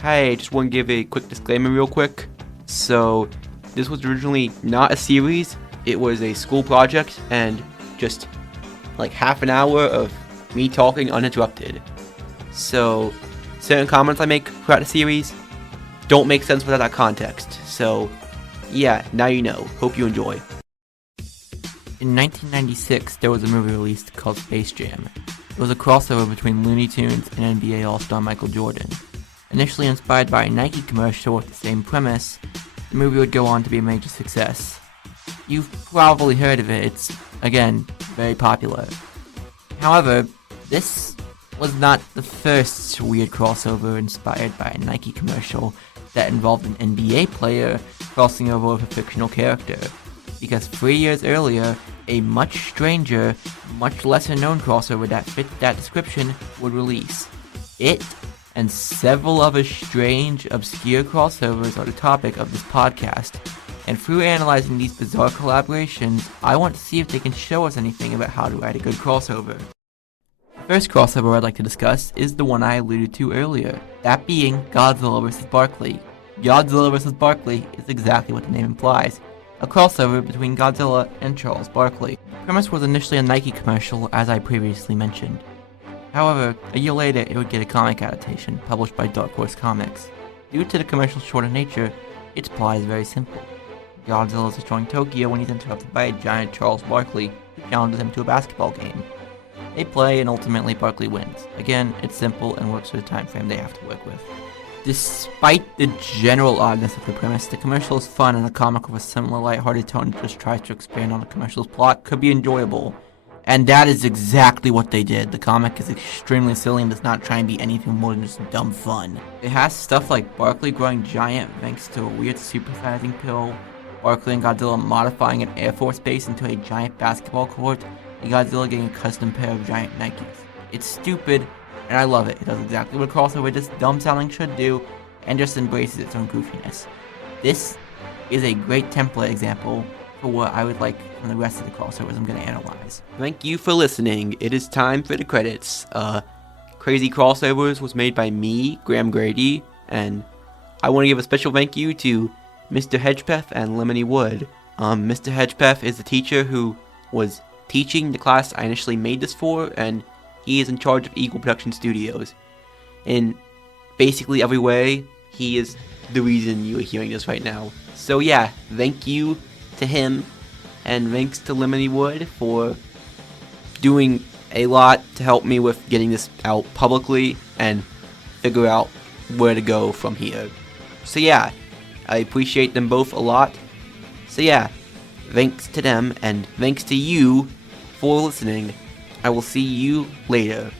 Hey, just want to give a quick disclaimer real quick. So, this was originally not a series, it was a school project, and just like half an hour of me talking uninterrupted. So, certain comments I make throughout the series don't make sense without that context. So, yeah, now you know. Hope you enjoy. In 1996, there was a movie released called Space Jam. It was a crossover between Looney Tunes and NBA All-Star Michael Jordan. Initially inspired by a Nike commercial with the same premise, the movie would go on to be a major success. You've probably heard of it, it's, again, very popular. However, this was not the first weird crossover inspired by a Nike commercial that involved an NBA player crossing over with a fictional character, because 3 years earlier, a much stranger, much lesser known crossover that fit that description would release. It and several other strange, obscure crossovers are the topic of this podcast, and through analyzing these bizarre collaborations, I want to see if they can show us anything about how to write a good crossover. The first crossover I'd like to discuss is the one I alluded to earlier, that being Godzilla vs. Barkley. Godzilla vs. Barkley is exactly what the name implies, a crossover between Godzilla and Charles Barkley. The premise was initially a Nike commercial, as I previously mentioned. However, a year later it would get a comic adaptation published by Dark Horse Comics. Due to the commercial's shorter nature, its plot is very simple. Godzilla is destroying Tokyo when he's interrupted by a giant Charles Barkley who challenges him to a basketball game. They play and ultimately Barkley wins. Again, it's simple and works for the time frame they have to work with. Despite the general oddness of the premise, the commercial is fun, and a comic with a similar lighthearted tone that just tries to expand on the commercial's plot could be enjoyable. And that is exactly what they did. The comic is extremely silly and does not try and be anything more than just dumb fun. It has stuff like Barkley growing giant thanks to a weird supersizing pill, Barkley and Godzilla modifying an Air Force base into a giant basketball court, and Godzilla getting a custom pair of giant Nikes. It's stupid, and I love it. It does exactly what a crossover just dumb sounding should do, and just embraces its own goofiness. This is a great template example for what I would like from the rest of the crossovers I'm going to analyze. Thank you for listening. It is time for the credits. Crazy Crossovers was made by me, Graham Grady, and I want to give a special thank you to Mr. Hedgepeth and Lemony Wood. Mr. Hedgepeth is the teacher who was teaching the class I initially made this for, and he is in charge of Eagle Production Studios. In basically every way, he is the reason you are hearing this right now. So yeah, thank you to him, and thanks to Lemony Wood for doing a lot to help me with getting this out publicly and figure out where to go from here. So yeah, I appreciate them both a lot. So yeah, thanks to them, and thanks to you for listening. I will see you later.